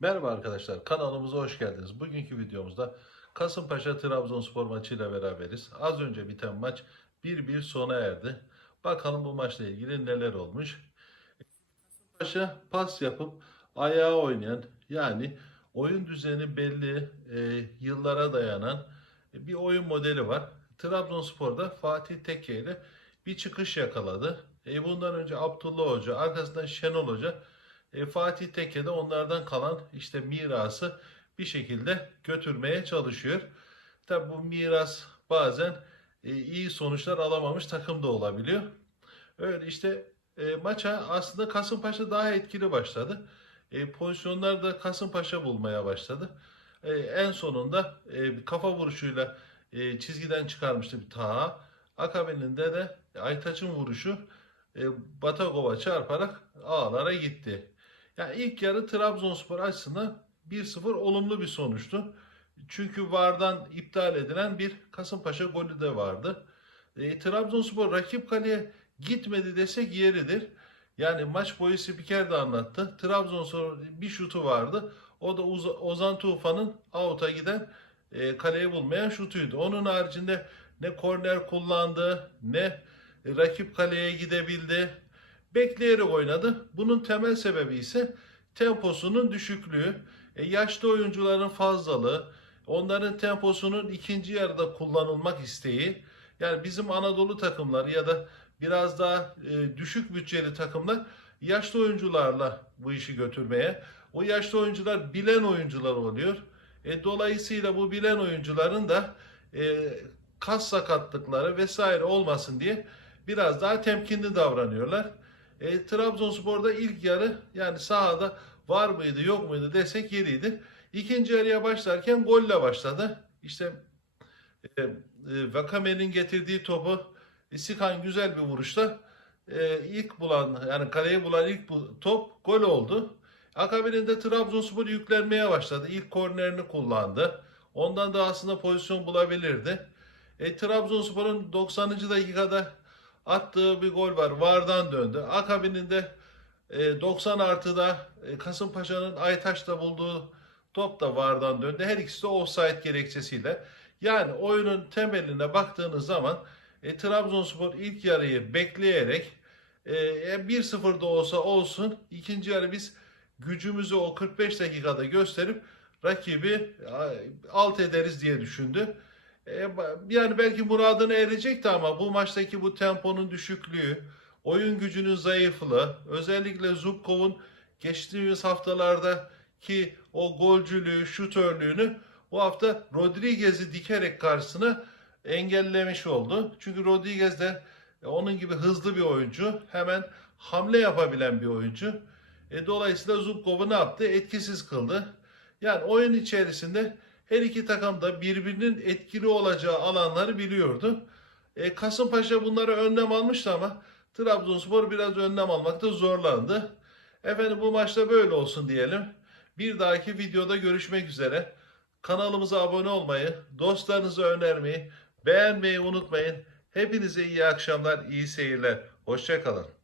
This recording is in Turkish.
Merhaba arkadaşlar, kanalımıza hoş geldiniz. Bugünkü videomuzda Kasımpaşa Trabzonspor maçıyla beraberiz. Az önce biten maç 1-1 sona erdi. Bakalım bu maçla ilgili neler olmuş. Kasımpaşa pas yapıp ayağa oynayan yani oyun düzeni belli e, yıllara dayanan bir oyun modeli var. Trabzonspor'da Fatih Tekke ile bir çıkış yakaladı. E, bundan önce Abdullah Hoca, arkasından Şenol Hoca e, Fatih Tekke de onlardan kalan işte mirası bir şekilde götürmeye çalışıyor. Tabi bu miras bazen e, iyi sonuçlar alamamış takım da olabiliyor. Öyle işte e, maça aslında Kasımpaşa daha etkili başladı. E, pozisyonlarda Kasımpaşa bulmaya başladı. E, en sonunda e, kafa vuruşuyla e, çizgiden çıkarmıştı bir Taha. Akabininde de Aytaç'ın vuruşu e, Batagov'a çarparak ağlara gitti. Yani ilk yarı Trabzonspor açısından 1-0 olumlu bir sonuçtu. Çünkü VAR'dan iptal edilen bir Kasımpaşa golü de vardı. E, Trabzonspor rakip kaleye gitmedi desek yeridir. Yani maç boyu spiker de anlattı. Trabzonspor bir şutu vardı. O da Uz- Ozan Tufan'ın out'a giden e, kaleyi bulmayan şutuydu. Onun haricinde ne korner kullandı ne rakip kaleye gidebildi. Bekleyerek oynadı. Bunun temel sebebi ise temposunun düşüklüğü. E, yaşlı oyuncuların fazlalığı, onların temposunun ikinci yarıda kullanılmak isteği. Yani bizim Anadolu takımları ya da biraz daha e, düşük bütçeli takımlar yaşlı oyuncularla bu işi götürmeye. O yaşlı oyuncular bilen oyuncular oluyor. E, dolayısıyla bu bilen oyuncuların da e, kas sakatlıkları vesaire olmasın diye biraz daha temkinli davranıyorlar. E, Trabzonspor'da ilk yarı yani sahada var mıydı yok muydu desek yeriydi. İkinci yarıya başlarken golle başladı. İşte e, e, Vakame'nin getirdiği topu Sikan güzel bir vuruşla e, ilk bulan yani kaleyi bulan ilk bu, top gol oldu. Akabininde Trabzonspor yüklenmeye başladı. İlk kornerini kullandı. Ondan da aslında pozisyon bulabilirdi. E, Trabzonspor'un 90. dakikada attığı bir gol var. Vardan döndü. Akabininde e, 90 artıda e, Kasımpaşa'nın Aytaş'ta bulduğu top da Vardan döndü. Her ikisi de offside gerekçesiyle. Yani oyunun temeline baktığınız zaman e, Trabzonspor ilk yarıyı bekleyerek e, 1-0 da olsa olsun ikinci yarı biz gücümüzü o 45 dakikada gösterip rakibi e, alt ederiz diye düşündü. E, yani belki muradına erecekti ama bu maçtaki bu temponun düşüklüğü, oyun gücünün zayıflığı, özellikle Zubkov'un geçtiğimiz haftalardaki o golcülüğü, şutörlüğünü bu hafta Rodriguez'i dikerek karşısına engellemiş oldu. Çünkü Rodriguez de e, onun gibi hızlı bir oyuncu, hemen hamle yapabilen bir oyuncu. E, dolayısıyla Zubkov'u ne yaptı? Etkisiz kıldı. Yani oyun içerisinde her iki takım da birbirinin etkili olacağı alanları biliyordu. E, Kasımpaşa bunlara önlem almıştı ama Trabzonspor biraz önlem almakta zorlandı. Efendim bu maçta böyle olsun diyelim. Bir dahaki videoda görüşmek üzere. Kanalımıza abone olmayı, dostlarınıza önermeyi, beğenmeyi unutmayın. Hepinize iyi akşamlar, iyi seyirler. Hoşçakalın.